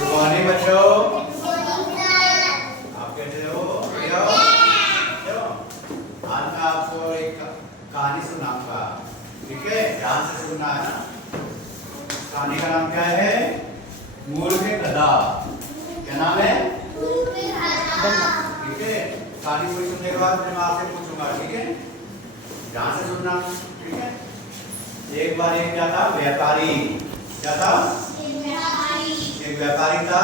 Good morning बच्चों। आप कैसे हो? बढ़िया हो? आज मैं आपको एक कहानी सुनाऊंगा, ठीक है? ध्यान से सुनना है ना। कहानी का नाम क्या है? मूर्ख गधा। क्या नाम है? ठीक है। कहानी पूरी सुनने के बाद मैं आपसे पूछूंगा, ठीक है? ध्यान से सुनना, ठीक है? एक बार एक क्या था? व्यापारी। क्या था? एक व्यापारी था।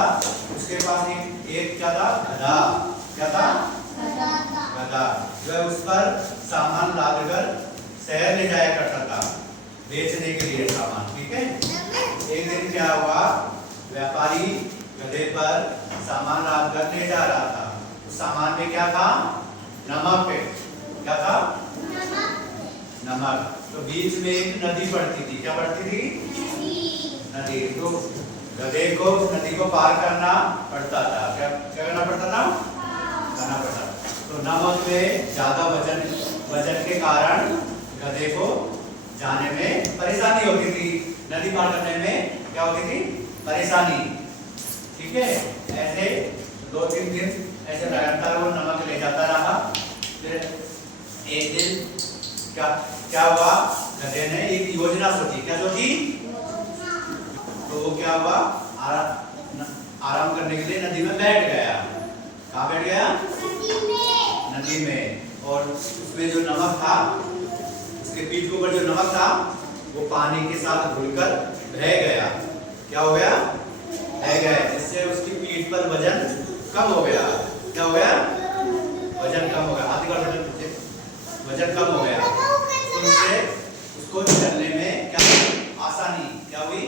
उसके पास एक क्या था? गधा। क्या था? गधा। वह उस पर सामान लादकर शहर ले जाया करता था बेचने के लिए सामान, ठीक है? एक दिन क्या हुआ? व्यापारी गधे पर सामान लादकर ले जा रहा था। उस सामान में क्या था? नमक। क्या था? नमक। तो बीच में एक नदी पड़ती थी। क्या पड़ती थी? नदी। तो गधे को नदी को पार करना पड़ता था। क्या करना पड़ता था? करना पड़ता। तो नमक में ज्यादा वजन के कारण गधे को जाने में परेशानी होती थी। नदी पार करने में क्या होती थी? परेशानी, ठीक है? ऐसे 2-3 दिन ऐसे लगातार वो नमक ले जाता रहा। फिर एक दिन क्या हुआ? गधे ने एक योजना सोची। क्या सोची? तो वो क्या हुआ? आराम करने के लिए नदी में बैठ गया। कहाँ बैठ गया? नदी में। और उसमें जो नमक था, उसके पीठ के ऊपर जो नमक था, वो पानी के साथ घुलकर बह गया। क्या हो गया? बह गया। जिससे उसकी पीठ पर वजन कम हो गया। क्या हो गया? वजन कम हो गया। हाथी का वजन कम हो गया। तो उससे उसको चलने में क्या आसानी क्या हुई?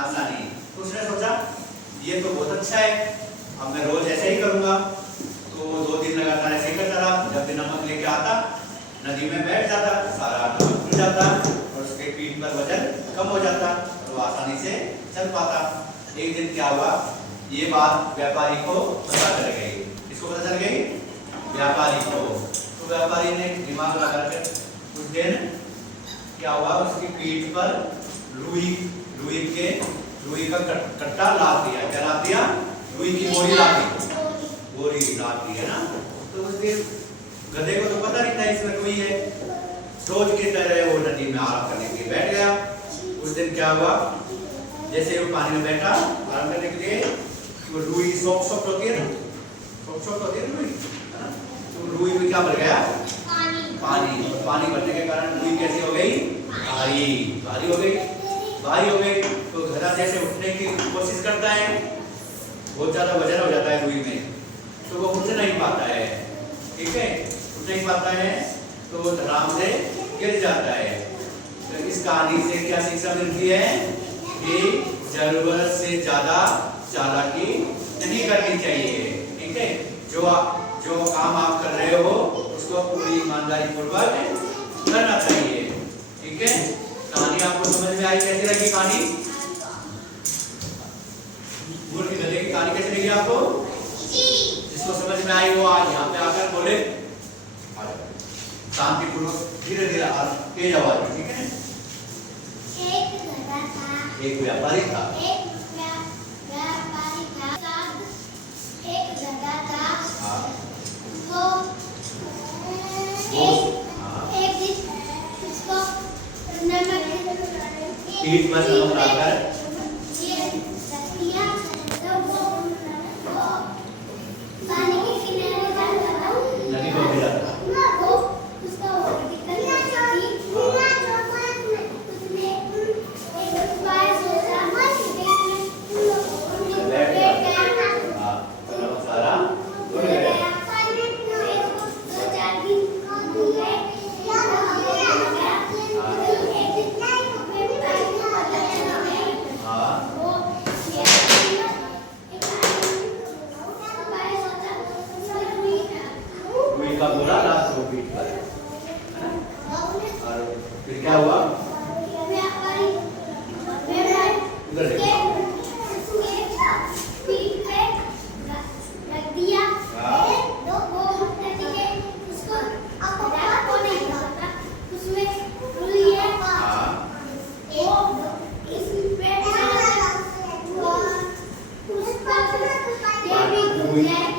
आसानी। तो उसने सोचा ये तो बहुत अच्छा है, अब मैं रोज ऐसे ही करूंगा। तो 2 दिन लगातार ऐसे ही करता रहा। जब भी नमक लेके आता, नदी में बैठ जाता, सारा नमक खुल जाता और उसके पीठ पर वजन कम हो जाता, तो आसानी से चल पाता। एक दिन क्या हुआ? ये बात व्यापारी को पता चल गई। किसको पता चल गई? व्यापारी को। तो व्यापारी ने दिमाग लगाकर उस दिन क्या हुआ? उसकी पीठ पर रुई का कट्टा लाद दिया। क्या लाद दिया? रुई की बोरी लाद दी। बोरी लाद दी है ना। तो उस दिन गधे को तो पता नहीं था इसमें रुई है। रोज की तरह वो नदी में आराम करने के लिए बैठ गया। उस दिन क्या हुआ? जैसे वो पानी में बैठा आराम करने के लिए, वो रुई सॉफ्ट होती है ना, सॉफ्ट होती है रुई, है ना? तो रुई में क्या भर गया? पानी। पानी भरने के कारण रुई कैसी हो गई? भारी हो गई। तो गधा जैसे उठने की कोशिश करता है, बहुत ज्यादा वजन हो जाता है रुई में, तो वो उठ नहीं पाता है, ठीक है? उठ नहीं पाता है तो वो आराम से गिर जाता है। तो इस कहानी से क्या शिक्षा मिलती है? कि जरूरत से ज्यादा चालाकी नहीं करनी चाहिए, ठीक है? जो काम आप कर रहे हो उसको पूरी ईमानदारी पूर्वक करना चाहिए, ठीक है? कहानी आपको समझ में आई? कैसी लगी कहानी? मूर्ख गधे की कहानी कैसी लगी आपको? जिसको समझ में आई वो आज यहाँ पे आकर बोले शांतिपूर्वक, धीरे धीरे तेज आवाज में, ठीक है? एक व्यापारी था। एक गधा था। पीठ पर नमक डालकर नदी को गिरा था। हुई।